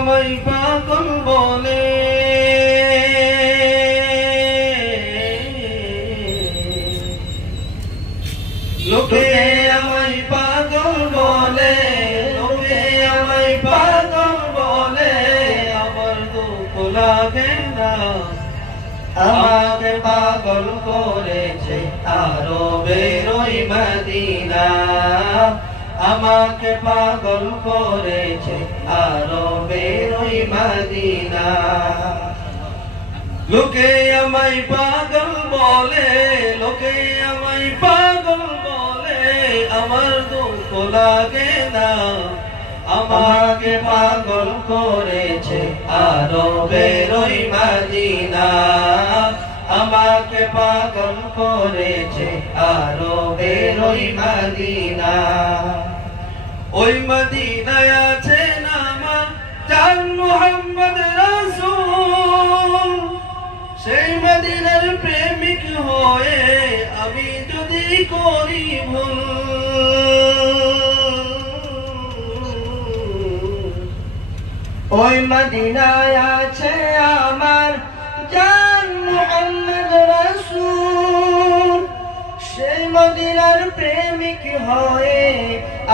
আমায় পাগল বলে, লোকে আমায় পাগল বলে, লোকে আমায় পাগল বলে, আমার দুঃখ লাগে না। আমাকে পাগল করেছে আরবের ওই মদিনা, আমাকে পাগল করেছে আরবের ওই মদিনা। লোকে আমায় পাগল বলে, লোকে আমায় পাগল বলে, আমার দুঃখ লাগে না। আমাকে পাগল করেছে আরবের ওই মদিনা, আমাকে পাগল করেছে আরবের ওই মদিনা। ওই মদিনায় আছে নামা চান মুহাম্মদ রাসূল, সেই মদিনার প্রেমিক হয়ে আমি যদি করি ভুল, ওই মদিনায় আছে আমার জান মুহাম্মদ রাসূল, সেই মদিনার প্রেমিক হয়ে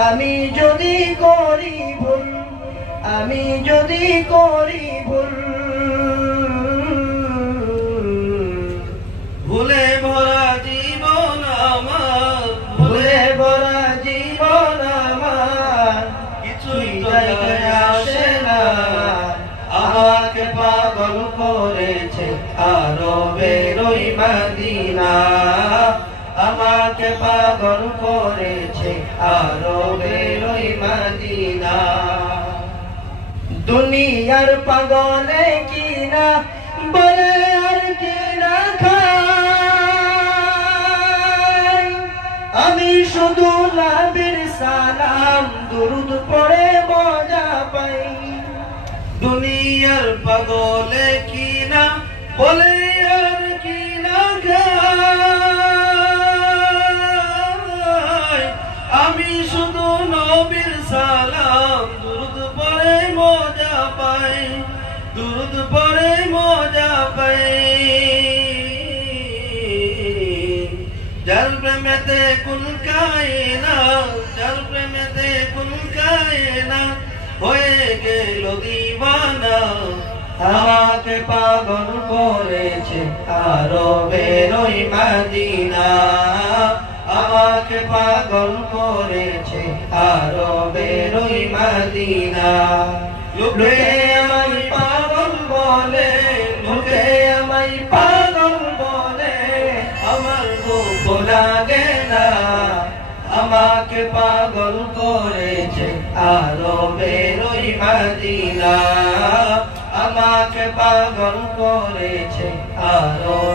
আমি যদি করি ভুল, আমি যদি করি ভুল, ভুলে ভরা জীবন আমার, ভুলে ভরা জীবন আমার, কিছুই যায় আসে না। আমাকে পাগল করেছে আরবের ওই মদিনা, আমাকে পাগল করেছে আরবের ওই মদিনা। দুনিয়ার পাগলে কিনা বলে আর কিনা খাই, আমি শুধু নবীর সালাম দুরুদ পড়ে মজা পাই। দুনিয়ার পাগলে কিনা বলে আর কিনা খাই, আমি শুধু নবীর সালাম দুরুদ পড়ে মজা পাই, দুরুদ পড়ে মজা পাই। যার প্রেমেতে কুল কায়না, যার প্রেমেতে কুল কায়না হয়ে গেল দিওয়ানা, আমাকে পাগল করেছে আরবের ওই মদিনা, আমাকে পাগল করেছে আরবের ওই মদিনা। লোকে আমায় পাগল বলে, লোকে আমায় পাগল বলে, আমার দুঃখ লাগে না। আমাকে পাগল করেছে আরবের ওই মদিনা, আমাকে পাগল করেছে আরবের